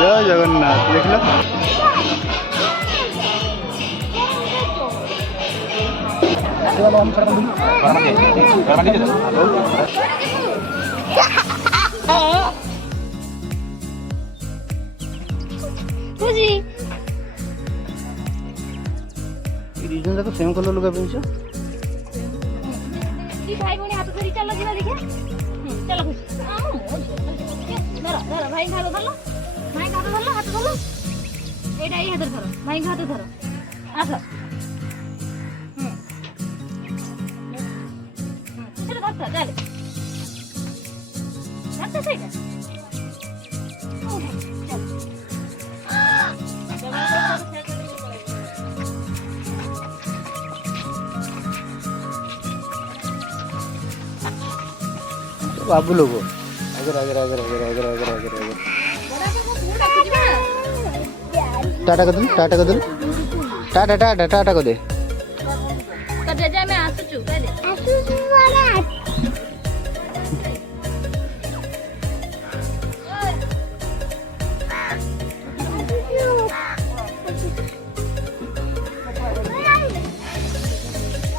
জয় জগন্নাথ দেখলো तो same colour लुगा पिंच भाई भौणी हाथ धरी चलो जीवा देखिए चलो धर धर भाई हाथ धरलो भाई हाथ धरलो हाथ धरलो एटा ई हाथ धरो भाई हाथ धरो आस चलो धर चल धर सेटा बाबू लोगो अगर अगर अगर अगर अगर अगर अगर अगर टाटा कर दे टाटा कर दे टाटा टाटा टाटा कर दे कर दे जा मैं आसु छु कह दे आसु वाला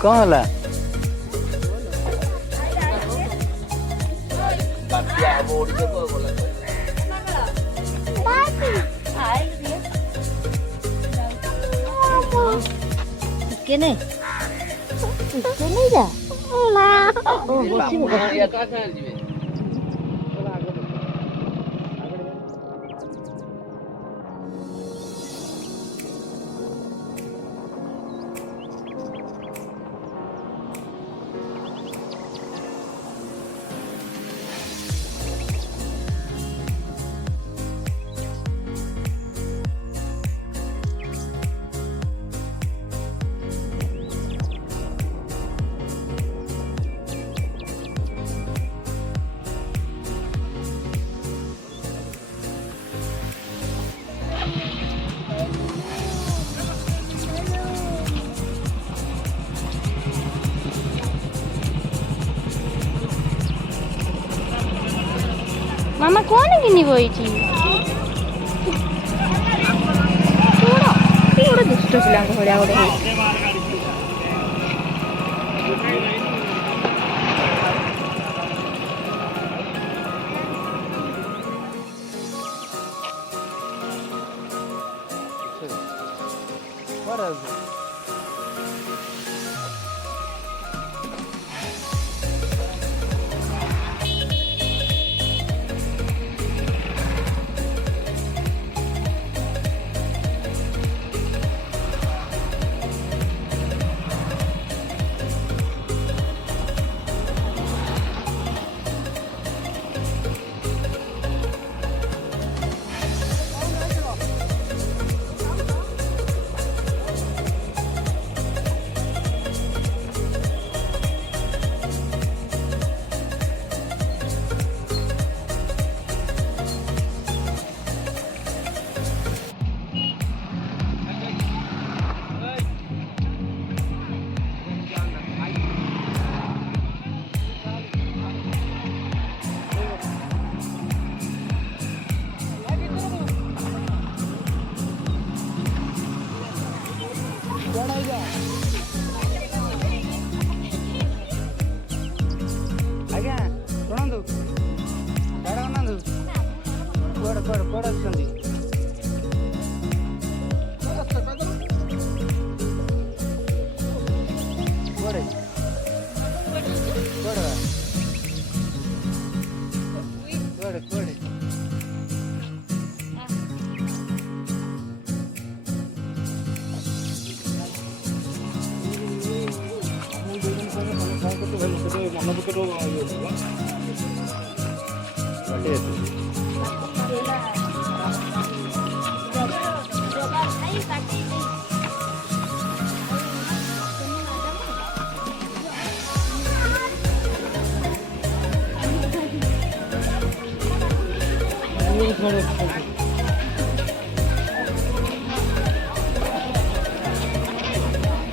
कौन हला Kene. Kene जा. Ma. Oh, बसी बसी. मामा कौन किनी बोईची छोड़ ये गोटे दुष्ट पिला भलिया गोटे आज्ञा शुणु जगन्नाथ कौड़ कौड़ कौड़ आसुँच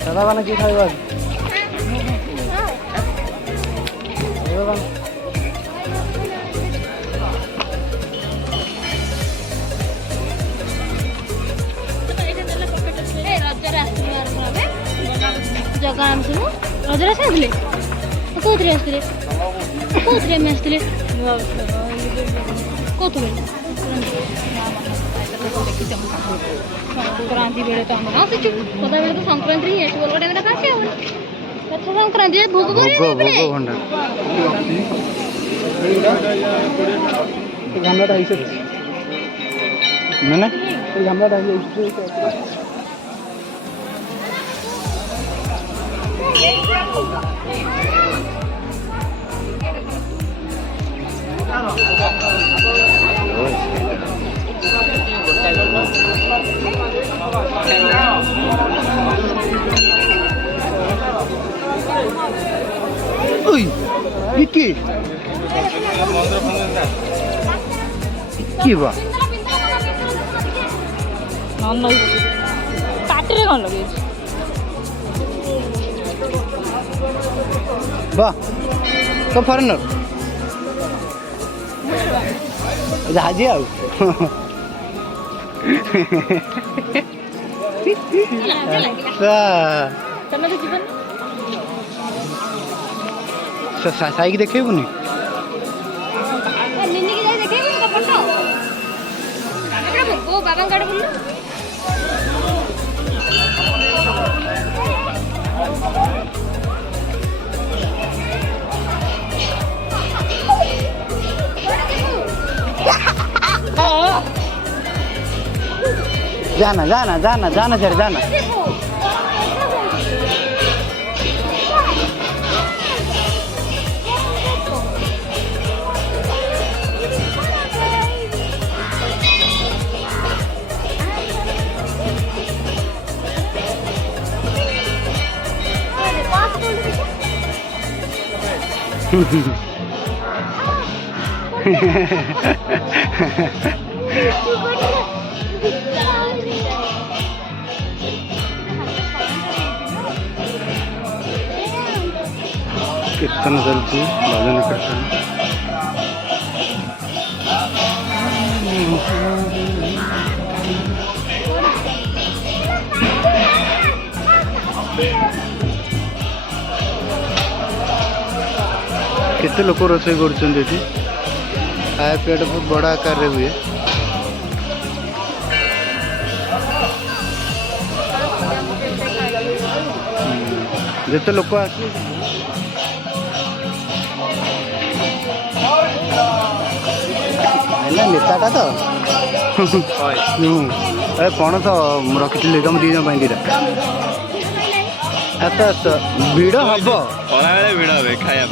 दादा मैंने की खाई बात ଥରେ ଆସିଥିଲେ କୋଉଥିରେ ଆସିଥିଲେ କୋଉଥିରେ ଆମେ ଆସିଥିଲେ କୋଉଥିରେ ସଂକ୍ରାନ୍ତି ବେଳେ ତ ଆମର ଆସିଛୁ ସଦାବେଳେ ତ ସଂକ୍ରାନ୍ତି ହିଁ ଆସିବ ଅଲଗା ଟାଇମ୍ରେ କାହିଁ ହବନି ରଥ ସଂକ୍ରାନ୍ତି ଭୋଗ କରିବା ଗାମଲାଟା ହେଇସାରିଛି ମାନେ ଗାମଲାଟା ହେଇଯାଇଛି କି ବା ପାଟିରେ କ'ଣ ଲଗେଇଛି ବାহ ତ ଫରେନର ଜାହାଜି ଆଉ ତମେ ତ ଯିବନି ସାଇକି ଦେଖେଇବୁନି ନିନିକି ଯାଇ ଦେଖେଇବୁ ତା ଫଟୋ ବାବାଙ୍କ ଆଡ଼େ ବୁଲିଲୁ जाना जाना जाना जाना सर जाना कीर्तन चलती भजन कीर्तन केते लोक रोषे कर खाया पीटा बहुत बड़ा आकार रे हुए जिते लोक आस नेताटा तो पणस रखी तुम दी जन दीटा अच्छा अच्छा भिड़ हम भिड़ हे खाया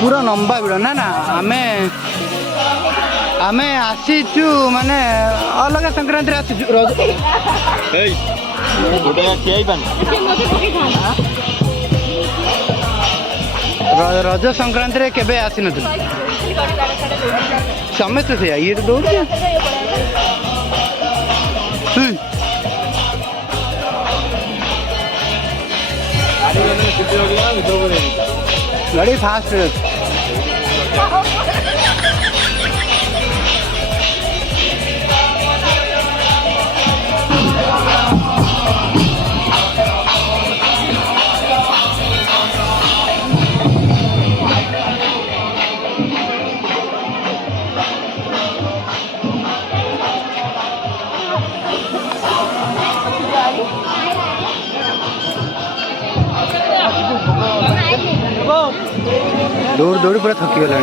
पूरा लंबा भिड़ ना ना आमे आमे आसीचु माने अलग संक्रांति आसीचु रज संक्रांति रे केबे आसी नथि समस्त से ये तो दौड़ गाड़ी फास्ट दौड़ दौड़ पूरा थकी गला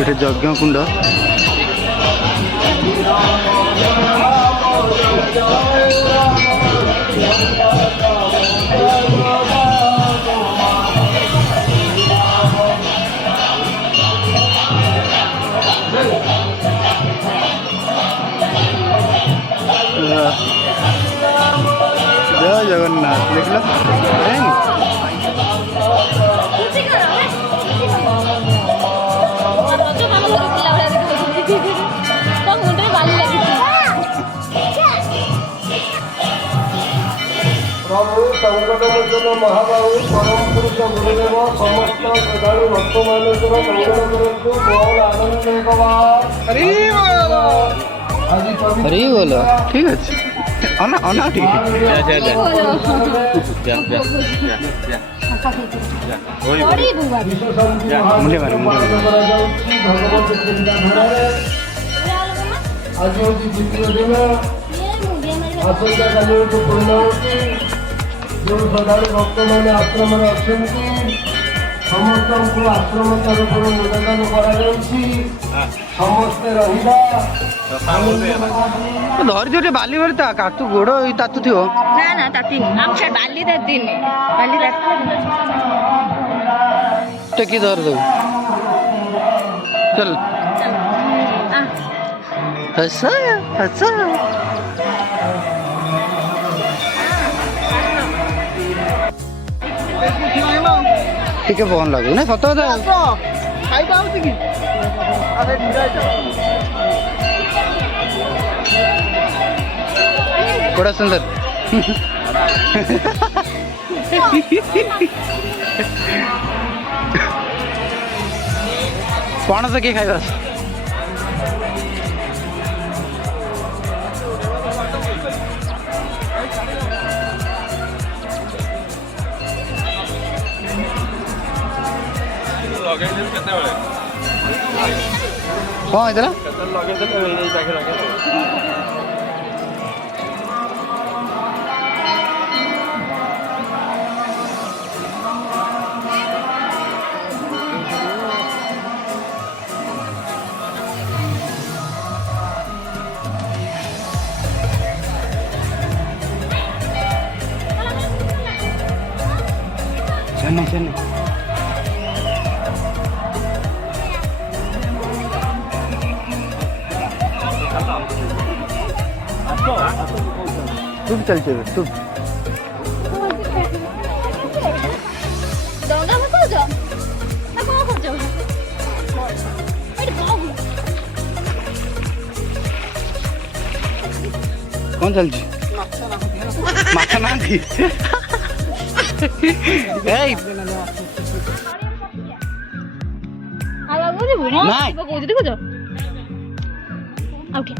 ଏଠି ଯଜ୍ଞ କୁଣ୍ଡ। ଜୟ ଜଗନ୍ନାଥ ଦେଖିଲ प्रभु संकटमोचन महाबाहु परम पुरुष गुरुदेव समस्त श्रद्धालु भक्तमानଙ୍କର ମଙ୍ଗଳ କରନ୍ତୁ ବହୁଳ ଆନନ୍ଦ ହେବା। ଆଜି ହରି ବୋଲ ଠିକ ଅଛି ଅନା ଠିକ ମୁଣ୍ଡେ ମାରେ କରାଯାଉଛି ଭଗବତ ଚିନ୍ତାଧାରାରେ। ଆଜି ହେଉଛି ଦ୍ୱିତୀୟ ଦିନ, ଆସନ୍ତାକାଲି ହେଉଛି ପୂର୍ଣ୍ଣାହୁତି। ଯେଉଁ ଶ୍ରଦ୍ଧାଳୁ ଭକ୍ତମାନେ ଆଶ୍ରମରେ ଅଛନ୍ତି ସମସ୍ତଙ୍କୁ ଆଶ୍ରମ ତରଫରୁ ନିବେଦନ କରାଯାଉଛି ସମସ୍ତେ ରହିବା। ଧରି ଯୋଉଠି ବାଲି ଭରି ତା କାତୁ ଗୋଡ ତାତୁଥିବ। ନା ନା ତାତିନି ଆମ ସେ ବାଲି ତାତିନି ବାଲି ଟେକି ଧରି ଦବୁ ଚଲ ହସ ହସ ଟିକେ ଭଲ ଲାଗୁ ନା ସତ କଥା ଖାଇବା ହଉଛି କି ବड़ा सुंदर पणस किए खाइबा कौन है चेन्नई चेन्नई तू भी चल चल तू ଡଙ୍ଗା ଭସାଉଛ ନା କଣ କରୁଛ ଏଠି କଣ कौन चल माथा ना थी ଆଉ ଆଗକୁ ଯିବୁ ହଁ ନାଇଁ। କହୁଛି ଦେଖୁଛ ଆଉ ଠିକ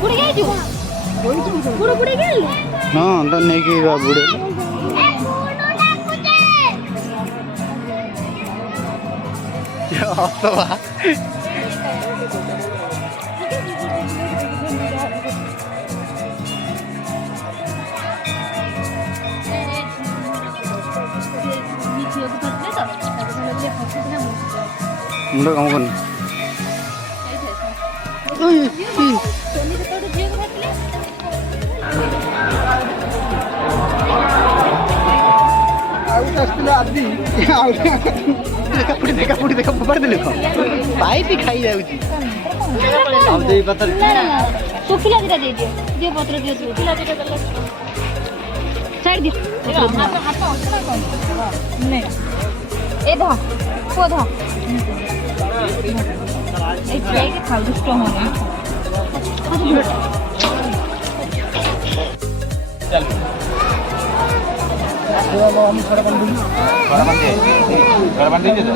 ବୁଡ଼ି ଯାଇଛୁ ବୁଡ଼ି ଗେଲ हाँ तो नहीं कि बुढ़े हसवा मुंड कम कर देखा फोपाड़ देले पाइप खाई जाऊची अब देई पत्थर सुखिला दिटा दे दियो जे पत्र दियो सुखिला दिटा दे साइड दियो हाथ नहीं ए धा को धा ए प्लेट खाऊ दुष्ट होने चल हम खड़ा बंदी दे दो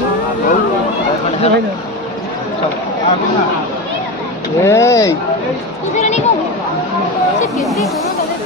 ଏଇ ତୁ ସେଟା ନେଇ କଣ ସେ କେତେ କଣ ତତେ